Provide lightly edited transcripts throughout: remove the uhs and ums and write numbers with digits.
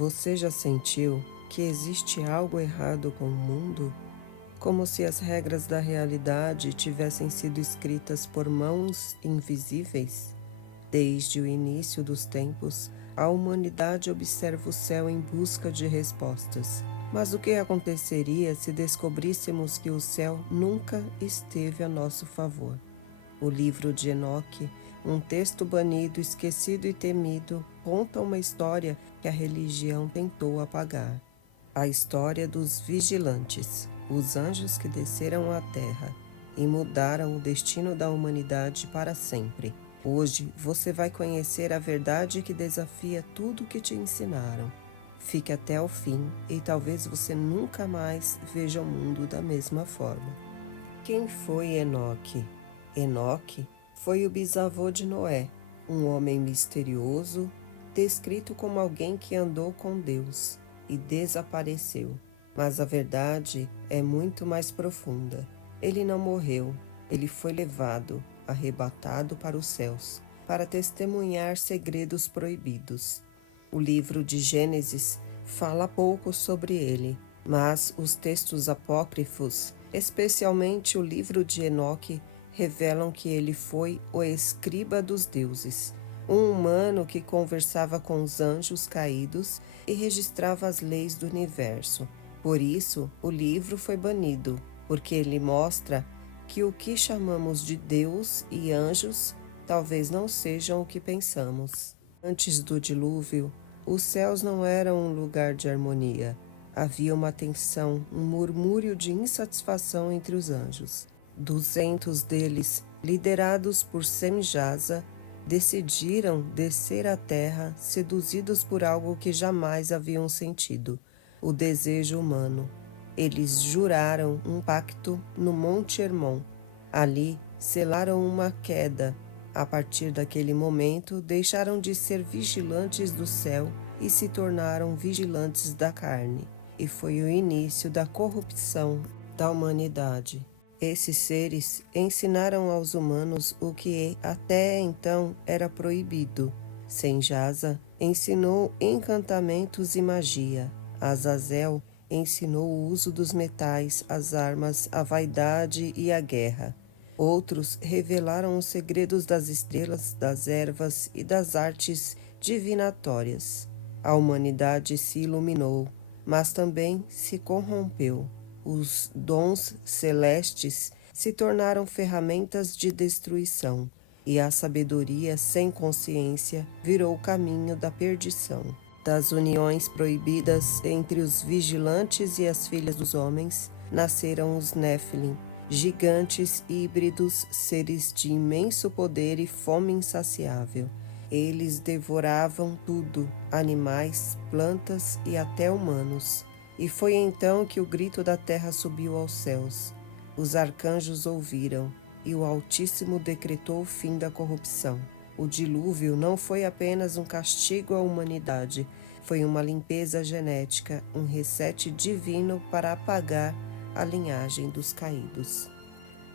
Você já sentiu que existe algo errado com o mundo? Como se as regras da realidade tivessem sido escritas por mãos invisíveis? Desde o início dos tempos, a humanidade observa o céu em busca de respostas. Mas o que aconteceria se descobríssemos que o céu nunca esteve a nosso favor? O livro de Enoque, um texto banido, esquecido e temido, conta uma história que a religião tentou apagar. A história dos vigilantes, os anjos que desceram à terra e mudaram o destino da humanidade para sempre. Hoje você vai conhecer a verdade que desafia tudo o que te ensinaram. Fique até o fim e talvez você nunca mais veja o mundo da mesma forma. Quem foi Enoque? Enoque foi o bisavô de Noé, um homem misterioso, descrito como alguém que andou com Deus e desapareceu. Mas a verdade é muito mais profunda. Ele não morreu, ele foi levado, arrebatado para os céus, para testemunhar segredos proibidos. O livro de Gênesis fala pouco sobre ele, mas os textos apócrifos, especialmente o livro de Enoque, revelam que ele foi o escriba dos deuses, um humano que conversava com os anjos caídos e registrava as leis do universo. Por isso, o livro foi banido, porque ele mostra que o que chamamos de Deus e anjos talvez não sejam o que pensamos. Antes do dilúvio, os céus não eram um lugar de harmonia. Havia uma tensão, um murmúrio de insatisfação entre os anjos. 200 deles, liderados por Semjasa, decidiram descer à terra, seduzidos por algo que jamais haviam sentido, o desejo humano. Eles juraram um pacto no Monte Hermon. Ali, selaram uma queda. A partir daquele momento, deixaram de ser vigilantes do céu e se tornaram vigilantes da carne. E foi o início da corrupção da humanidade. Esses seres ensinaram aos humanos o que até então era proibido. Semjasa ensinou encantamentos e magia. Azazel ensinou o uso dos metais, as armas, a vaidade e a guerra. Outros revelaram os segredos das estrelas, das ervas e das artes divinatórias. A humanidade se iluminou, mas também se corrompeu. Os dons celestes se tornaram ferramentas de destruição, e a sabedoria sem consciência virou o caminho da perdição. Das uniões proibidas entre os vigilantes e as filhas dos homens, nasceram os Néfilim, gigantes híbridos, seres de imenso poder e fome insaciável. Eles devoravam tudo, animais, plantas e até humanos. E foi então que o grito da terra subiu aos céus. Os arcanjos ouviram, e o Altíssimo decretou o fim da corrupção. O dilúvio não foi apenas um castigo à humanidade, foi uma limpeza genética, um reset divino para apagar a linhagem dos caídos.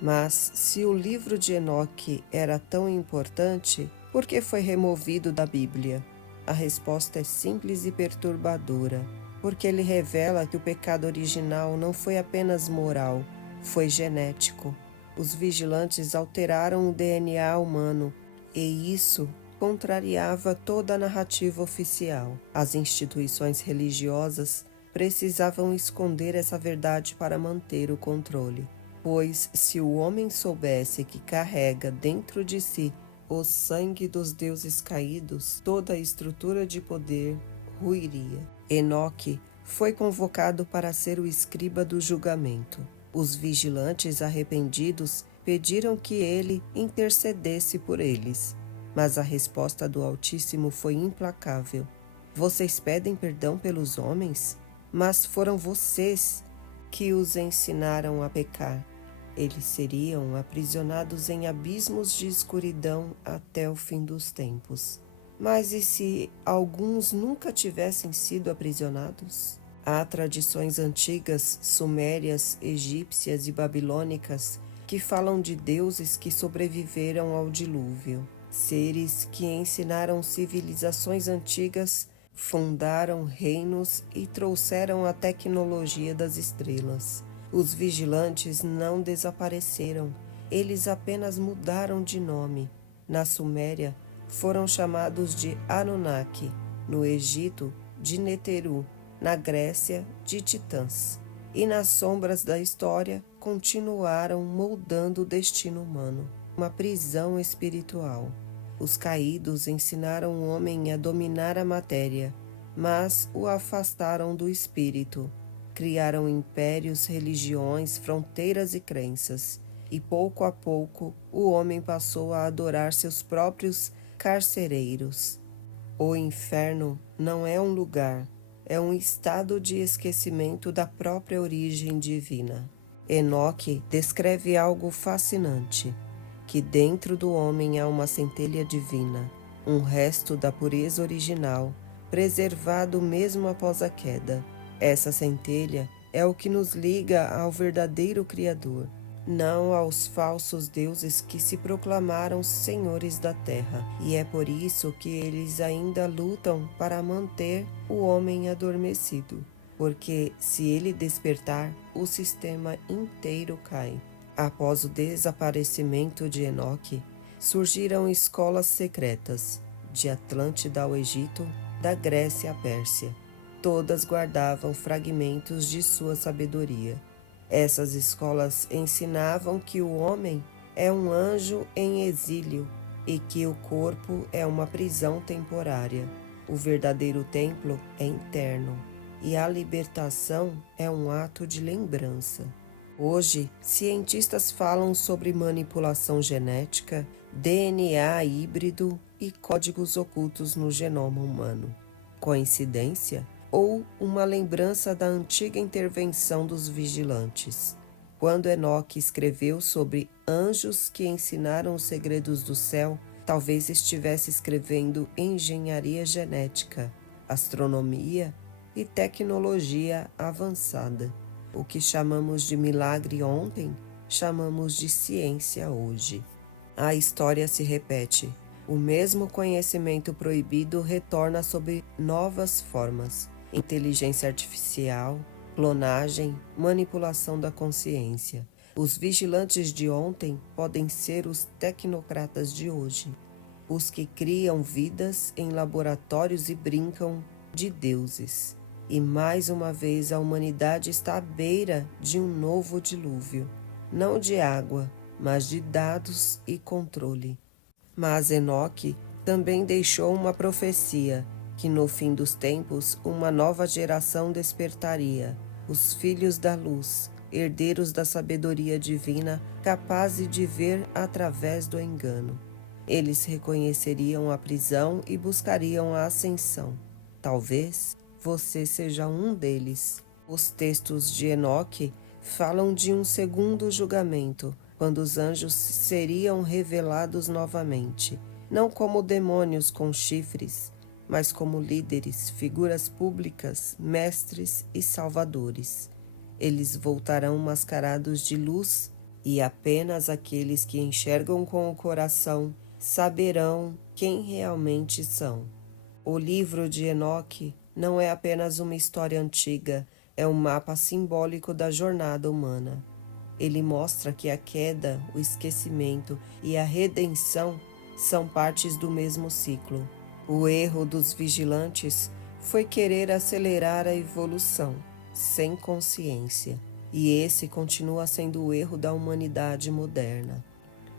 Mas, se o livro de Enoque era tão importante, por que foi removido da Bíblia? A resposta é simples e perturbadora, porque ele revela que o pecado original não foi apenas moral, foi genético. Os vigilantes alteraram o DNA humano, e isso contrariava toda a narrativa oficial. As instituições religiosas precisavam esconder essa verdade para manter o controle. Pois, se o homem soubesse que carrega dentro de si o sangue dos deuses caídos, toda a estrutura de poder ruiria. Enoque foi convocado para ser o escriba do julgamento. Os vigilantes arrependidos pediram que ele intercedesse por eles, mas a resposta do Altíssimo foi implacável. Vocês pedem perdão pelos homens, mas foram vocês que os ensinaram a pecar. Eles seriam aprisionados em abismos de escuridão até o fim dos tempos. Mas e se alguns nunca tivessem sido aprisionados? Há tradições antigas, sumérias, egípcias e babilônicas, que falam de deuses que sobreviveram ao dilúvio, seres que ensinaram civilizações antigas fundaram reinos e trouxeram a tecnologia das estrelas. Os vigilantes não desapareceram, eles apenas mudaram de nome. Na Suméria, foram chamados de Anunnaki, no Egito, de Neteru, na Grécia, de Titãs. E nas sombras da história, continuaram moldando o destino humano, uma prisão espiritual. Os caídos ensinaram o homem a dominar a matéria, mas o afastaram do espírito. Criaram impérios, religiões, fronteiras e crenças, e pouco a pouco o homem passou a adorar seus próprios carcereiros. O inferno não é um lugar, é um estado de esquecimento da própria origem divina. Enoque descreve algo fascinante, que dentro do homem há uma centelha divina, um resto da pureza original, preservado mesmo após a queda. Essa centelha é o que nos liga ao verdadeiro Criador, não aos falsos deuses que se proclamaram senhores da terra, e é por isso que eles ainda lutam para manter o homem adormecido, porque se ele despertar, o sistema inteiro cai. Após o desaparecimento de Enoque, surgiram escolas secretas, de Atlântida ao Egito, da Grécia à Pérsia. Todas guardavam fragmentos de sua sabedoria. Essas escolas ensinavam que o homem é um anjo em exílio e que o corpo é uma prisão temporária. O verdadeiro templo é interno e a libertação é um ato de lembrança. Hoje, cientistas falam sobre manipulação genética, DNA híbrido e códigos ocultos no genoma humano. Coincidência? Ou uma lembrança da antiga intervenção dos vigilantes? Quando Enoque escreveu sobre anjos que ensinaram os segredos do céu, talvez estivesse escrevendo engenharia genética, astronomia e tecnologia avançada. O que chamamos de milagre ontem, chamamos de ciência hoje. A história se repete. O mesmo conhecimento proibido retorna sob novas formas. Inteligência artificial, clonagem, manipulação da consciência. Os vigilantes de ontem podem ser os tecnocratas de hoje. Os que criam vidas em laboratórios e brincam de deuses. E mais uma vez a humanidade está à beira de um novo dilúvio, não de água, mas de dados e controle. Mas Enoque também deixou uma profecia, que no fim dos tempos uma nova geração despertaria, os filhos da luz, herdeiros da sabedoria divina, capazes de ver através do engano. Eles reconheceriam a prisão e buscariam a ascensão. Talvez você seja um deles. Os textos de Enoque falam de um segundo julgamento, quando os anjos seriam revelados novamente, não como demônios com chifres, mas como líderes, figuras públicas, mestres e salvadores. Eles voltarão mascarados de luz e apenas aqueles que enxergam com o coração saberão quem realmente são. O livro de Enoque não é apenas uma história antiga, é um mapa simbólico da jornada humana. Ele mostra que a queda, o esquecimento e a redenção são partes do mesmo ciclo. O erro dos vigilantes foi querer acelerar a evolução, sem consciência, e esse continua sendo o erro da humanidade moderna.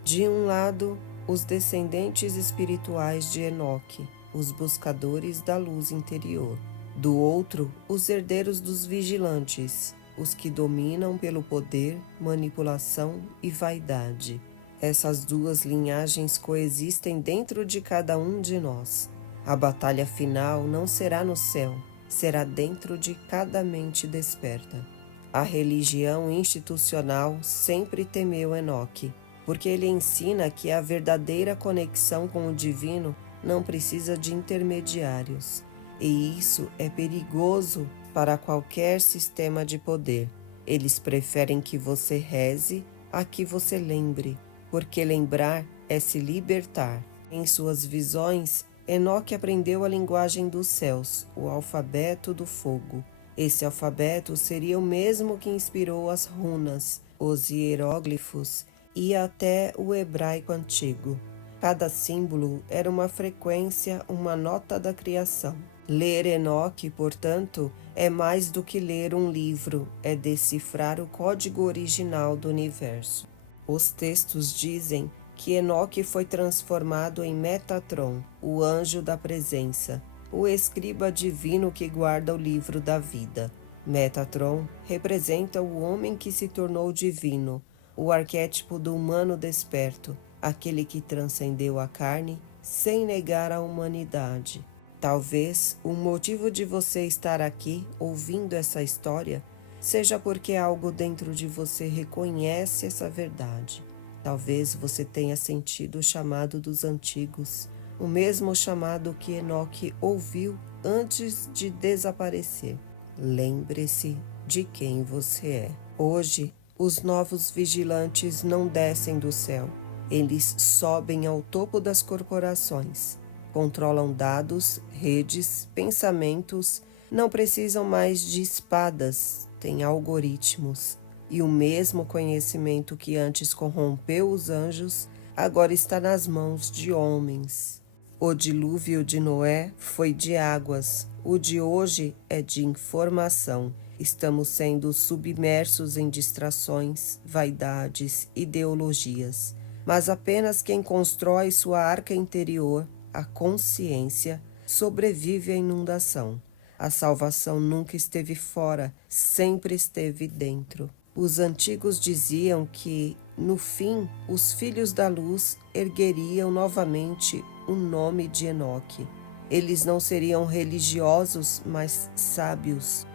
De um lado, os descendentes espirituais de Enoque, os buscadores da luz interior. Do outro, os herdeiros dos vigilantes, os que dominam pelo poder, manipulação e vaidade. Essas duas linhagens coexistem dentro de cada um de nós. A batalha final não será no céu, será dentro de cada mente desperta. A religião institucional sempre temeu Enoque, porque ele ensina que a verdadeira conexão com o divino não precisa de intermediários. E isso é perigoso para qualquer sistema de poder. Eles preferem que você reze a que você lembre, porque lembrar é se libertar. Em suas visões, Enoque aprendeu a linguagem dos céus, o alfabeto do fogo. Esse alfabeto seria o mesmo que inspirou as runas, os hieróglifos e até o hebraico antigo. Cada símbolo era uma frequência, uma nota da criação. Ler Enoque, portanto, é mais do que ler um livro, é decifrar o código original do universo. Os textos dizem que Enoque foi transformado em Metatron, o anjo da presença, o escriba divino que guarda o livro da vida. Metatron representa o homem que se tornou divino, o arquétipo do humano desperto, aquele que transcendeu a carne sem negar a humanidade. Talvez o motivo de você estar aqui ouvindo essa história seja porque algo dentro de você reconhece essa verdade. Talvez você tenha sentido o chamado dos antigos, o mesmo chamado que Enoque ouviu antes de desaparecer. Lembre-se de quem você é. Hoje, os novos vigilantes não descem do céu. Eles sobem ao topo das corporações, controlam dados, redes, pensamentos, não precisam mais de espadas, têm algoritmos. E o mesmo conhecimento que antes corrompeu os anjos, agora está nas mãos de homens. O dilúvio de Noé foi de águas, o de hoje é de informação. Estamos sendo submersos em distrações, vaidades, ideologias. Mas apenas quem constrói sua arca interior, a consciência, sobrevive à inundação. A salvação nunca esteve fora, sempre esteve dentro. Os antigos diziam que, no fim, os filhos da luz ergueriam novamente o nome de Enoque. Eles não seriam religiosos, mas sábios.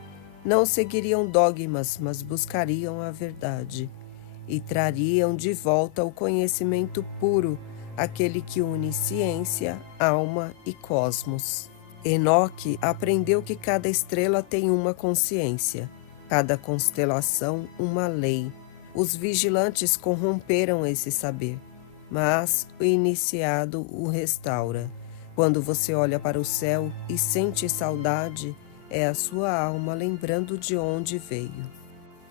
Não seguiriam dogmas, mas buscariam a verdade. E trariam de volta o conhecimento puro, aquele que une ciência, alma e cosmos. Enoque aprendeu que cada estrela tem uma consciência, cada constelação uma lei. Os vigilantes corromperam esse saber, mas o iniciado o restaura. Quando você olha para o céu e sente saudade, é a sua alma lembrando de onde veio.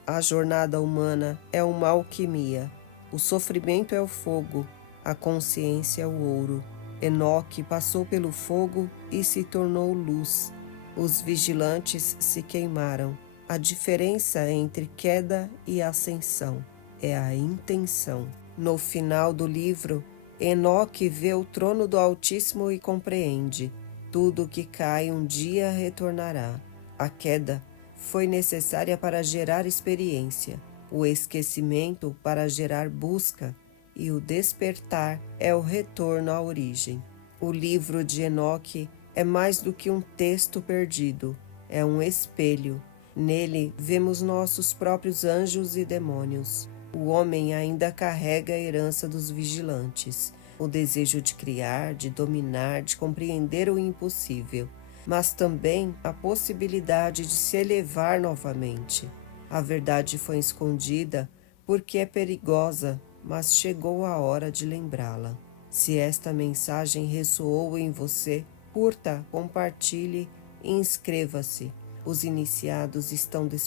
A jornada humana é uma alquimia, o sofrimento é o fogo, a consciência é o ouro. Enoque passou pelo fogo e se tornou luz. Os vigilantes se queimaram. A diferença entre queda e ascensão é a intenção. No final do livro, Enoque vê o trono do Altíssimo e compreende: tudo que cai um dia retornará. A queda foi necessária para gerar experiência, o esquecimento para gerar busca, e o despertar é o retorno à origem. O livro de Enoque é mais do que um texto perdido, é um espelho. Nele vemos nossos próprios anjos e demônios. O homem ainda carrega a herança dos vigilantes, o desejo de criar, de dominar, de compreender o impossível, mas também a possibilidade de se elevar novamente. A verdade foi escondida porque é perigosa, mas chegou a hora de lembrá-la. Se esta mensagem ressoou em você, curta, compartilhe e inscreva-se. Os iniciados estão